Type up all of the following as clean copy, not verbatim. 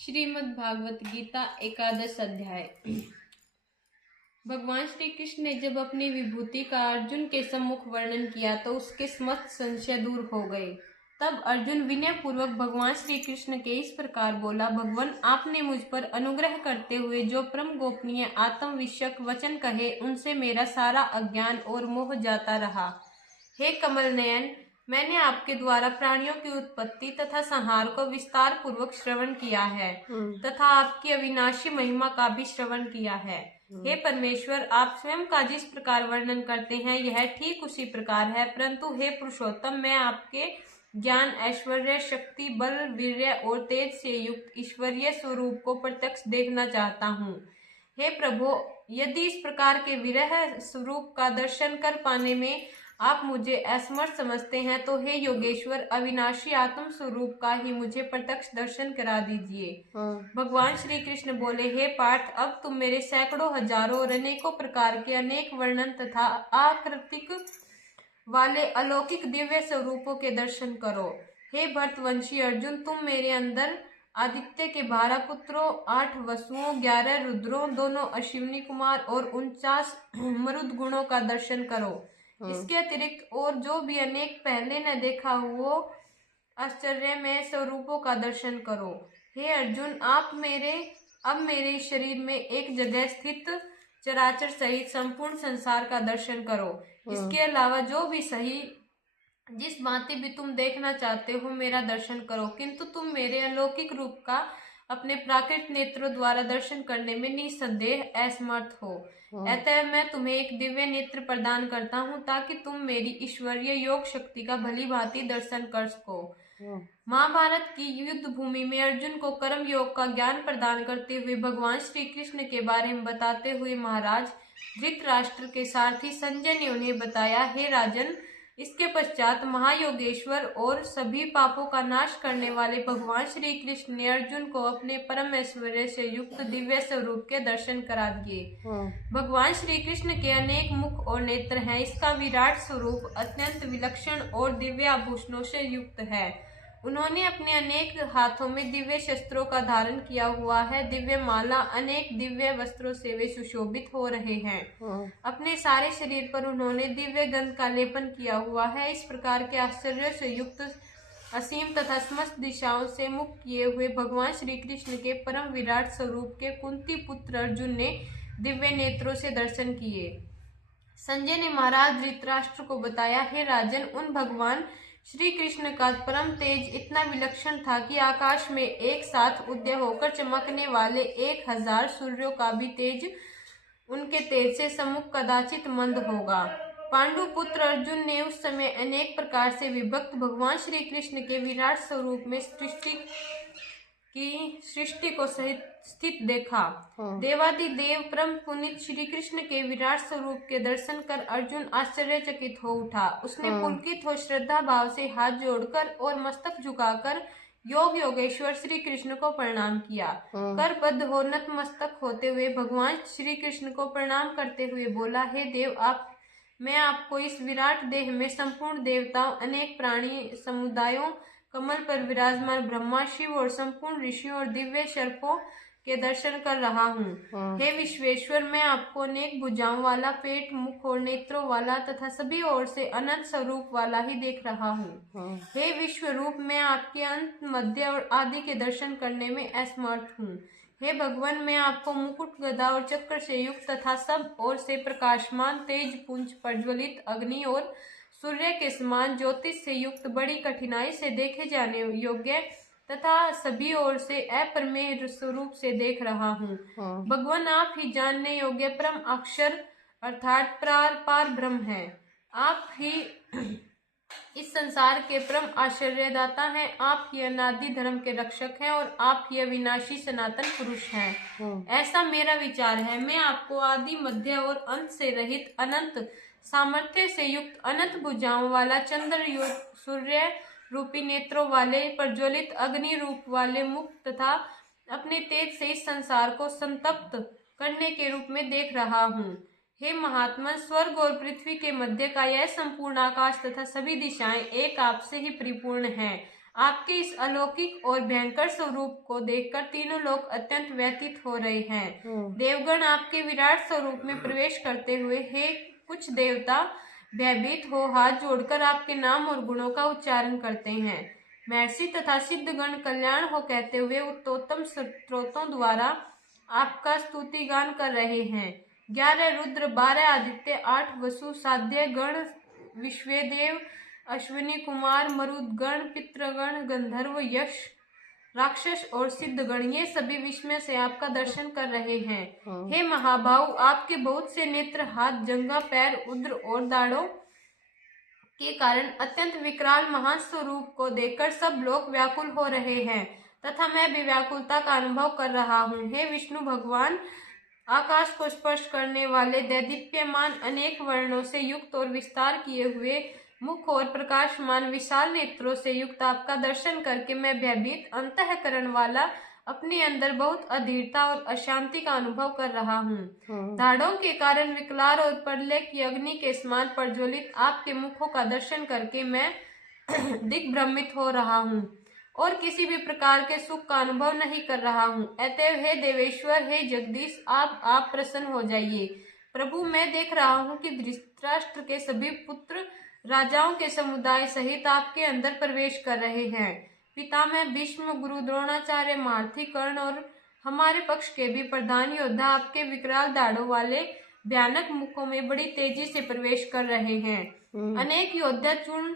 श्रीमद् भागवत गीता एकादश अध्याय। भगवान श्री कृष्ण ने जब अपनी विभूति का अर्जुन के सम्मुख वर्णन किया तो उसके समस्त संशय दूर हो गए। तब अर्जुन विनय पूर्वक भगवान श्री कृष्ण के इस प्रकार बोला, भगवान, आपने मुझ पर अनुग्रह करते हुए जो परम गोपनीय आत्म विषयक वचन कहे, उनसे मेरा सारा अज्ञान और मोह जाता रहा। हे कमल नयन, मैंने आपके द्वारा प्राणियों की उत्पत्ति तथा संहार को विस्तार पूर्वक श्रवण किया है तथा आपकी अविनाशी महिमा का भी श्रवण किया है। हे परमेश्वर, आप स्वयं का जिस प्रकार वर्णन करते हैं यह ठीक उसी प्रकार है, परंतु हे पुरुषोत्तम, मैं आपके ज्ञान, ऐश्वर्य, शक्ति, बल, वीर्य और तेज से युक्त ईश्वरीय स्वरूप को प्रत्यक्ष देखना चाहता हूँ। हे प्रभु, यदि इस प्रकार के विरह स्वरूप का दर्शन कर पाने में आप मुझे असमर्थ समझते हैं तो हे योगेश्वर, अविनाशी आत्म स्वरूप का ही मुझे प्रत्यक्ष दर्शन करा दीजिए। भगवान श्री कृष्ण बोले, हे पार्थ, अब तुम मेरे सैकड़ों, हजारों और अनेकों प्रकार के अनेक वर्णन तथा आकृतिक वाले अलौकिक दिव्य स्वरूपों के दर्शन करो। हे भरतवंशी अर्जुन, तुम मेरे अंदर आदित्य के 12 पुत्रों, 8 वसुओं, 11 रुद्रों, 2 अश्विनी कुमार और 49 मरुद गुणों का दर्शन करो। इसके अतिरिक्त और जो भी अनेक पहले न देखा वो आश्चर्यमय स्वरूपों का दर्शन करो। हे अर्जुन, आप अब मेरे शरीर में एक जगह स्थित चराचर सहित संपूर्ण संसार का दर्शन करो। इसके अलावा जो भी सही जिस भांति भी तुम देखना चाहते हो मेरा दर्शन करो, किंतु तुम मेरे अलौकिक रूप का अपने प्राकृत नेत्रों द्वारा दर्शन करने में निसंदेह असमर्थ हो। अतः मैं तुम्हें एक दिव्य नेत्र प्रदान करता हूँ ताकि तुम मेरी ईश्वरीय योग शक्ति का भली भांति दर्शन कर सको। महाभारत की युद्ध भूमि में अर्जुन को कर्म योग का ज्ञान प्रदान करते हुए भगवान श्री कृष्ण के बारे में बताते हुए महाराज धृतराष्ट्र के सारथी संजय ने उन्हें बताया, हे राजन, इसके पश्चात महायोगेश्वर और सभी पापों का नाश करने वाले भगवान श्री कृष्ण ने अर्जुन को अपने परम ऐश्वर्य से युक्त दिव्य स्वरूप के दर्शन करा दिए। भगवान श्री कृष्ण के अनेक मुख और नेत्र हैं। इसका विराट स्वरूप अत्यंत विलक्षण और दिव्य आभूषणों से युक्त है। उन्होंने अपने अनेक हाथों में दिव्य शस्त्रों का धारण किया हुआ है। दिव्य माला, अनेक दिव्य वस्त्रों से वे सुशोभित हो रहे हैं। अपने सारे शरीर पर उन्होंने दिव्य गंध का लेपन किया हुआ है। इस प्रकार के आश्चर्य से युक्त असीम तथा समस्त दिशाओं से मुक्त किए हुए भगवान श्री कृष्ण के परम विराट स्वरूप के कुंती पुत्र अर्जुन ने दिव्य नेत्रों से दर्शन किए। संजय ने महाराज धृतराष्ट्र को बताया, हे राजन, उन भगवान श्री कृष्ण का परम तेज इतना विलक्षण था कि आकाश में एक साथ उदय होकर चमकने वाले 1000 सूर्यों का भी तेज उनके तेज से सम्मुख कदाचित मंद होगा। पांडु पुत्र अर्जुन ने उस समय अनेक प्रकार से विभक्त भगवान श्री कृष्ण के विराट स्वरूप में सृष्टि को स्थित देखा। देवादिदेव परम पुनीत श्री कृष्ण के विराट स्वरूप के दर्शन कर अर्जुन आश्चर्यचकित हो उठा। उसने पुलकित हो श्रद्धा भाव से हाथ जोड़कर और मस्तक झुकाकर योगेश्वर श्री कृष्ण को प्रणाम किया। करबद्ध हो नतमस्तक होते हुए भगवान श्री कृष्ण को प्रणाम करते हुए बोला, हे देव, मैं आपको इस विराट देह में संपूर्ण देवताओं, अनेक प्राणी समुदायों, कमल पर विराजमान ब्रह्मा, शिव और संपूर्ण ऋषियों और दिव्य सर्पों के दर्शन कर रहा हूँ। हे विश्वेश्वर, मैं आपको अनेक भुजाओं वाला, पेट, मुख और नेत्रों वाला तथा सभी ओर से अनंत स्वरूप वाला ही देख रहा हूँ। हे विश्व रूप, मैं आपके अंत, मध्य और आदि के दर्शन करने में असमर्थ हूँ। हे भगवान, मैं आपको मुकुट, गदा और चक्र से युक्त तथा सब ओर से प्रकाशमान, तेज पुंज, प्रज्वलित अग्नि और सूर्य के समान ज्योतिष से युक्त, बड़ी कठिनाई से देखे जाने योग्य तथा सभी ओर से अपरिमेय स्वरूप से देख रहा हूँ। भगवान, आप ही जानने योग्य परम अक्षर अर्थात पार ब्रह्म है। आप ही इस संसार के परम आश्चर्यदाता हैं। आप ही अनादि धर्म के रक्षक हैं और आप ही अविनाशी सनातन पुरुष हैं। ऐसा मेरा विचार है। मैं आपको आदि, मध्य और अंत से रहित, अनंत सामर्थ्य से युक्त, अनंत भुजाओं वाला, चंद्र सूर्य रूपी नेत्रों वाले, प्रज्वलित अग्नि रूप वाले मुख तथा अपने तेज से इस संसार को संतप्त करने के रूप में देख रहा हूँ। हे महात्मा, स्वर्ग और पृथ्वी के मध्य का यह संपूर्ण आकाश तथा सभी दिशाएं एक आपसे ही परिपूर्ण हैं। आपके इस अलौकिक और भयंकर स्वरूप को देखकर तीनों लोग अत्यंत व्यथित हो रहे हैं। देवगण आपके विराट स्वरूप में प्रवेश करते हुए हे कुछ देवता भयभीत हो हाथ जोड़कर आपके नाम और गुणों का उच्चारण करते हैं। महर्षि तथा सिद्धगण कल्याण हो कहते हुए उत्तोत्तम स्त्रोतों द्वारा आपका स्तुति गान कर रहे हैं। 11 रुद्र, 12 आदित्य, 8 वसु, साध्य गण, विश्वेदेव, अश्विनी कुमार, मरुदगण, पितृगण, गंधर्व, यक्ष, राक्षस और सिद्धगण ये सभी विस्मय से आपका दर्शन कर रहे हैं। हे महाबाहु, आपके बहुत से नेत्र, हाथ, जंघा, पैर, उदर और दाढ़ों के कारण अत्यंत विकराल महान स्वरूप को देखकर सब लोग व्याकुल हो रहे हैं तथा मैं भी व्याकुलता का अनुभव कर रहा हूँ। हे विष्णु भगवान, आकाश को स्पर्श करने वाले दैदीप्यमान अनेक वर्णों से युक्त और विस्तार किए हुए मुख और प्रकाशमान विशाल नेत्रों से युक्त आपका दर्शन करके मैं भयभीत अंतःकरण वाला अपने अंदर बहुत अधीरता और अशांति का अनुभव कर रहा हूँ। दाढ़ों के कारण विकराल और प्रलय की अग्नि के समान प्रज्वलित आपके मुखों का दर्शन करके मैं दिग्भ्रमित हो रहा हूँ और किसी भी प्रकार के सुख का अनुभव नहीं कर रहा हूँ। अतएव हे देवेश्वर, हे जगदीश, आप प्रसन्न हो जाइए। प्रभु, मैं देख रहा हूँ कि धृतराष्ट्र के सभी पुत्र राजाओं के समुदाय सहित आपके अंदर प्रवेश कर रहे हैं। पितामह भीष्म, गुरु द्रोणाचार्य, महारथी कर्ण और हमारे पक्ष के भी प्रधान योद्धा आपके विकराल दाढ़ों वाले भयानक मुखों में बड़ी तेजी से प्रवेश कर रहे हैं। अनेक योद्धा चूर्ण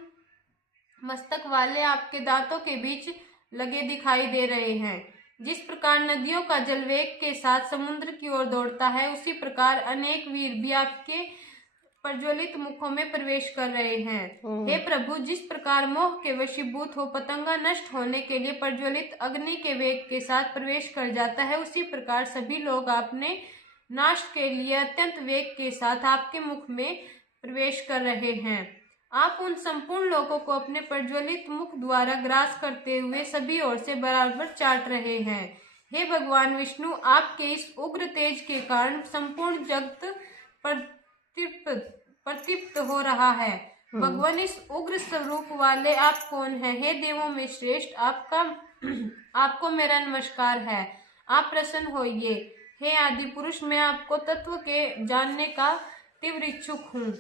मस्तक वाले आपके दांतों के बीच लगे दिखाई दे रहे हैं। जिस प्रकार नदियों का जल वेग के साथ समुद्र की ओर दौड़ता है, उसी प्रकार अनेक वीर भी आपके प्रज्वलित मुखों में प्रवेश कर रहे हैं। हे प्रभु, जिस प्रकार मोह के वशीभूत हो पतंगा नष्ट होने के लिए प्रज्वलित अग्नि के वेग के साथ प्रवेश कर जाता है, उसी प्रकार सभी लोग अपने नाश के लिए अत्यंत वेग के साथ आपके मुख में प्रवेश कर रहे हैं। आप उन संपूर्ण लोगों को अपने प्रज्वलित मुख द्वारा ग्रास करते हुए सभी ओर से बराबर चाट रहे हैं। हे भगवान विष्णु, आपके इस उग्र तेज के कारण संपूर्ण जगत प्रतीप्त हो रहा है। भगवान, इस उग्र स्वरूप वाले आप कौन हैं? हे देवों में श्रेष्ठ, आपको मेरा नमस्कार है। आप प्रसन्न होइए। हे आदि पुरुष, मैं आपको तत्व के जानने का तीव्र इच्छुक हूँ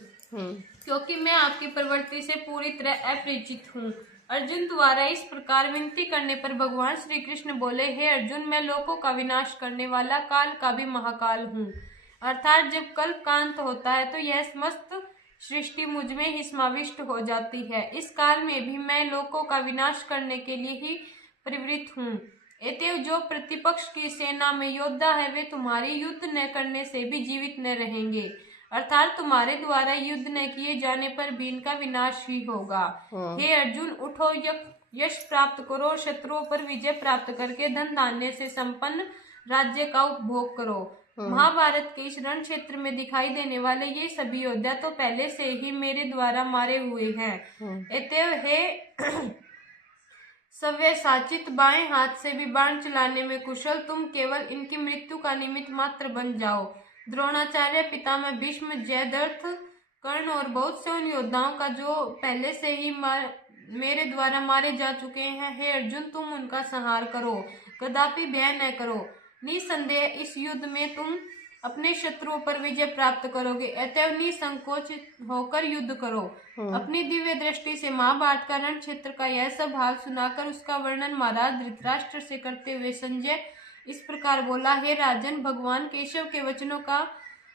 क्योंकि मैं आपकी प्रवृत्ति से पूरी तरह अपरिचित हूँ। अर्जुन द्वारा इस प्रकार विनती करने पर भगवान श्री कृष्ण बोले, हे अर्जुन, मैं लोकों का विनाश करने वाला काल का भी महाकाल हूँ। अर्थात जब कल्प का अंत होता है तो यह समस्त सृष्टि मुझ में ही समाविष्ट हो जाती है। इस काल में भी मैं लोकों का विनाश करने के लिए ही प्रवृत्त हूँ। अतएव जो प्रतिपक्ष की सेना में योद्धा है, वे तुम्हारे युद्ध न करने से भी जीवित न रहेंगे। अर्थात तुम्हारे द्वारा युद्ध न किए जाने पर भी इनका विनाश ही होगा। हे अर्जुन, उठो, यश प्राप्त करो, शत्रुओं पर विजय प्राप्त करके धन धान्य से संपन्न राज्य का उपभोग करो। महाभारत के इस रण क्षेत्र में दिखाई देने वाले ये सभी योद्धा तो पहले से ही मेरे द्वारा मारे हुए हैं। अतएव हे सव्यसाचित, बाएं हाथ से भी बाण चलाने में कुशल तुम केवल इनकी मृत्यु का निमित्त मात्र बन जाओ। द्रोणाचार्य, पितामह भीष्म, जयद्रथ, कर्ण और बहुत से उन योद्धाओं का जो पहले से ही मेरे द्वारा मारे जा चुके हैं, हे अर्जुन, तुम उनका संहार करो, कदापि भय न करो। निसंदेह इस युद्ध में तुम अपने शत्रुओं पर विजय प्राप्त करोगे। अतएव निसंकोच होकर युद्ध करो। अपनी दिव्य दृष्टि से महाभारत का रण क्षेत्र का यह सब हाल सुनाकर उसका वर्णन महाराज धृतराष्ट्र से करते हुए संजय इस प्रकार बोला, हे राजन, भगवान केशव के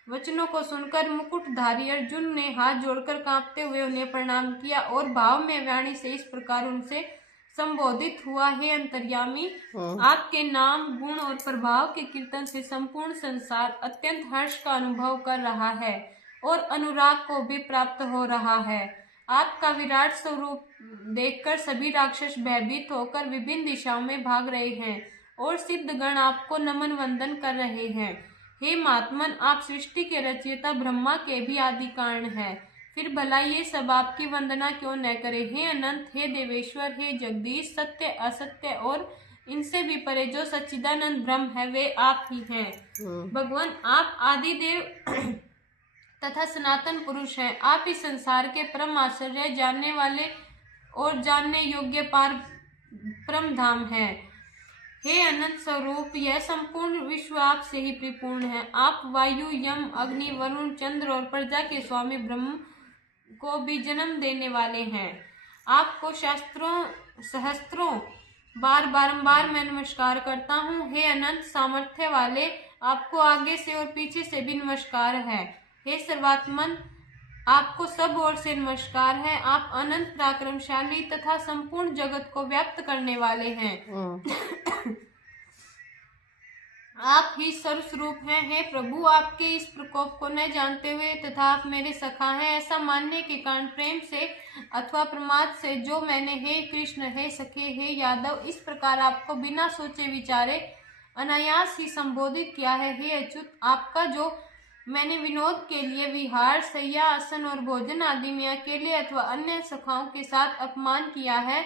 वचनों को सुनकर मुकुटधारी अर्जुन ने हाथ जोड़कर कांपते हुए उन्हें प्रणाम किया और भाव में वाणी से इस प्रकार उनसे संबोधित हुआ, हे अंतर्यामी, आपके नाम, गुण और प्रभाव के कीर्तन से संपूर्ण संसार अत्यंत हर्ष का अनुभव कर रहा है और अनुराग को भी प्राप्त हो रहा है। आपका विराट स्वरूप देखकर सभी राक्षस भयभीत होकर विभिन्न दिशाओं में भाग रहे हैं और सिद्धगण आपको नमन वंदन कर रहे हैं। हे महात्मन, आप सृष्टि के रचयिता ब्रह्मा के भी आदि कारण हैं, फिर भला ये सब आपकी वंदना क्यों न करे। हे अनंत, हे देवेश्वर, हे जगदीश, सत्य असत्य और इनसे भी परे जो सच्चिदानंद ब्रह्म है, वे आप ही हैं। भगवान, आप आदि देव तथा सनातन पुरुष हैं। आप इस संसार के परम आश्चर्य, जानने वाले और जानने योग्य पार परम धाम है। हे अनंत स्वरूप, यह संपूर्ण विश्व आप से ही परिपूर्ण है। आप वायु, यम, अग्नि, वरुण, चंद्र और प्रजा के स्वामी ब्रह्म को भी जन्म देने वाले हैं। आपको शास्त्रों सहस्त्रों बार बारंबार मैं नमस्कार करता हूँ। हे अनंत सामर्थ्य वाले, आपको आगे से और पीछे से भी नमस्कार है। हे सर्वात्मन, आपको सब ओर से नमस्कार है। आप अनंत पराक्रमशाली तथा संपूर्ण जगत को व्याप्त करने वाले हैं। आप ही सर्वस्वरूप हैं। हे प्रभु, आपके इस प्रकोप को न जानते हुए तथा आप मेरे सखा हैं ऐसा मानने के कारण प्रेम से अथवा प्रमाद से जो मैंने हे कृष्ण, हे सखे, हे यादव इस प्रकार आपको बिना सोचे विचारे अनायास ही संबोधित किया है। हे अच्युत, आपका जो मैंने विनोद के लिए विहार, शैया, आसन और भोजन आदि में अकेले अथवा अन्य सखाओं के साथ अपमान किया है,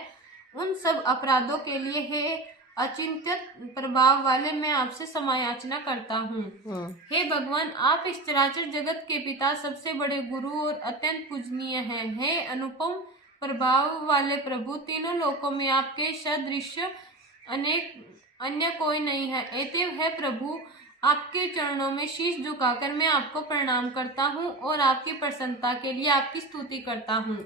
उन सब अपराधों के लिए हे अचिंत्य प्रभाव वाले मैं आपसे क्षमायाचना करता हूँ। हे भगवान, आप इस चराचर जगत के पिता, सबसे बड़े गुरु और अत्यंत पूजनीय हैं। हे अनुपम प्रभाव वाले प्रभु, तीनों लोकों में आपके सदृश अन्य कोई नहीं है। अतएव है प्रभु, आपके चरणों में शीश झुकाकर मैं आपको प्रणाम करता हूँ और आपकी प्रसन्नता के लिए आपकी स्तुति करता हूँ।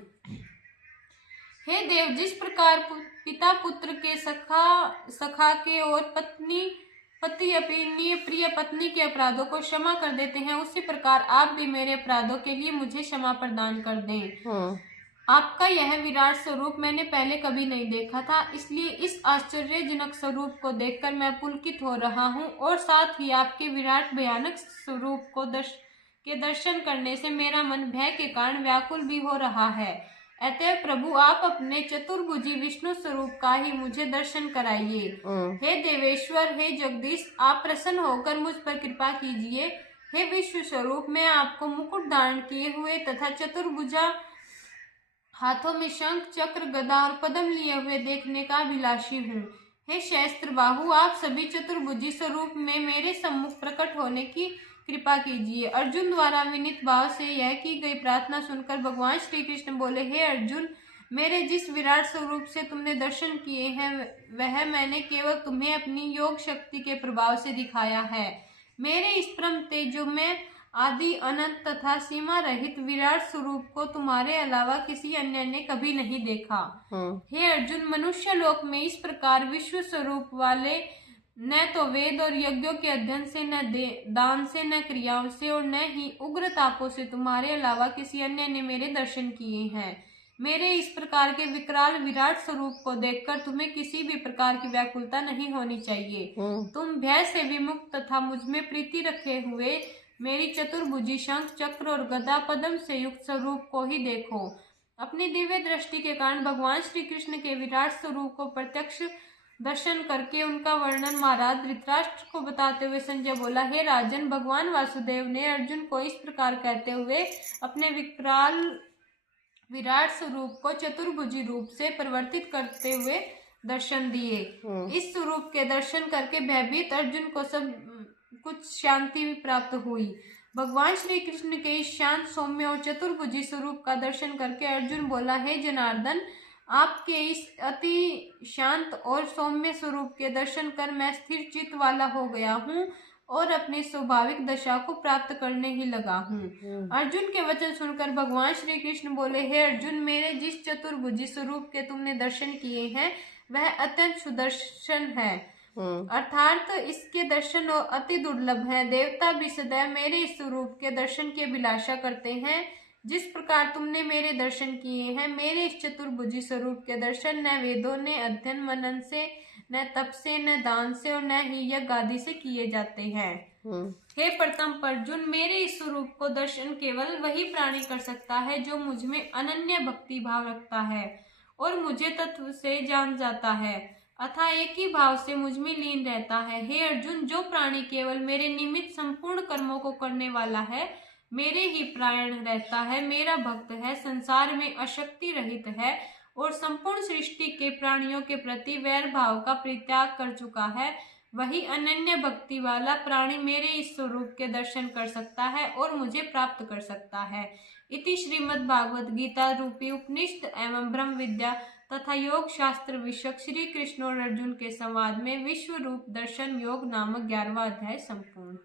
हे देव, जिस प्रकार पिता पुत्र के सखा के और पति अपनी प्रिय पत्नी के अपराधों को क्षमा कर देते हैं, उसी प्रकार आप भी मेरे अपराधों के लिए मुझे क्षमा प्रदान कर दें। आपका यह विराट स्वरूप मैंने पहले कभी नहीं देखा था, इसलिए इस आश्चर्यजनक स्वरूप को देखकर मैं पुलकित हो रहा हूँ और साथ ही आपके विराट भयानक स्वरूप को दर्शन करने से मेरा मन भय के कारण व्याकुल भी हो रहा है। अतः प्रभु, आप अपने चतुर्भुजी विष्णु स्वरूप का ही मुझे दर्शन कराइए। हे देवेश्वर, हे जगदीश, आप प्रसन्न होकर मुझ पर कृपा कीजिए। हे विश्व स्वरूप, मैं आपको मुकुट धारण किए हुए तथा चतुर्भुजा हाथों में शंख, चक्र, गदा और पद्म लिए हुए देखने का अभिलाषी हूँ। हे सहस्त्र बाहु, आप सभी चतुर्भुजी स्वरूप में मेरे सम्मुख प्रकट होने की कृपा कीजिए। अर्जुन द्वारा विनीत भाव से यह की गई प्रार्थना सुनकर भगवान श्री कृष्ण बोले, हे अर्जुन, मेरे जिस विराट स्वरूप से तुमने दर्शन किए हैं वह मैंने केवल तुम्हें अपनी योग शक्ति के प्रभाव से दिखाया है। मेरे इस परम तेजो में आदि अनंत तथा सीमा रहित विराट स्वरूप को तुम्हारे अलावा किसी अन्य ने कभी नहीं देखा। हे अर्जुन, मनुष्य लोक में इस प्रकार विश्व स्वरूप वाले न तो वेद और यज्ञों के अध्ययन से, न दान से, न क्रियाओं से और न ही उग्र तापों से तुम्हारे अलावा किसी अन्य ने मेरे दर्शन किए हैं। मेरे इस प्रकार के विकराल विराट स्वरूप को देखकर तुम्हें किसी भी प्रकार की व्याकुलता नहीं होनी चाहिए। तुम भय से विमुक्त तथा मुझ में प्रीति रखे हुए मेरी चतुर्भुजी शंख, चक्र और गदा पद्म से युक्त स्वरूप को ही देखो। अपनी दिव्य दृष्टि के कारण भगवान श्री कृष्ण के विराट स्वरूप को प्रत्यक्ष दर्शन करके उनका वर्णन महाराज धृतराष्ट्र को बताते हुए संजय बोला, हे राजन, भगवान वासुदेव ने अर्जुन को इस प्रकार कहते हुए अपने विकराल विराट स्वरूप को चतुर्भुजी रूप से परिवर्तित करते हुए दर्शन दिए। इस स्वरूप के दर्शन करके भयभीत अर्जुन को सब कुछ शांति प्राप्त हुई। भगवान श्री कृष्ण के इस शांत, सौम्य और चतुर्भुजी स्वरूप का दर्शन करके अर्जुन बोला, हे जनार्दन, आपके इस अति शांत और सौम्य स्वरूप के दर्शन कर मैं स्थिर चित्त वाला हो गया हूँ और अपनी स्वाभाविक दशा को प्राप्त करने ही लगा हूँ। अर्जुन के वचन सुनकर भगवान श्री कृष्ण बोले, हे अर्जुन, मेरे जिस चतुर्भुजी स्वरूप के तुमने दर्शन किए हैं वह अत्यंत सुदर्शन है, अर्थात इसके दर्शन अति दुर्लभ हैं। देवता भी सदैव मेरे इस स्वरूप के दर्शन की अभिलाषा करते हैं। जिस प्रकार तुमने मेरे दर्शन किए हैं, मेरे इस चतुर्भुजी स्वरूप के दर्शन न वेदों ने अध्ययन मनन से, न तप से, न दान से और न ही यज्ञ आदि से किए जाते हैं। हे प्रथम अर्जुन, मेरे इस स्वरूप को दर्शन केवल वही प्राणी कर सकता है जो मुझ में अनन्य भक्ति भाव रखता है और मुझे तत्व से जान जाता है, अतः एक ही भाव से मुझ में लीन रहता है। हे अर्जुन, जो प्राणी केवल मेरे निमित्त संपूर्ण कर्मों को करने वाला है, मेरे ही प्राण रहता है, मेरा भक्त है, संसार में अशक्ति रहित है और संपूर्ण सृष्टि के प्राणियों के प्रति वैर भाव का परित्याग कर चुका है, वही अनन्य भक्ति वाला प्राणी मेरे इस स्वरूप के दर्शन कर सकता है और मुझे प्राप्त कर सकता है। इति श्रीमद् भागवत गीता रूपी उपनिषद एवं ब्रह्म विद्या तथा योग शास्त्र विषयक श्री कृष्ण और अर्जुन के संवाद में विश्व रूप दर्शन योग नामक 11वां अध्याय संपूर्ण।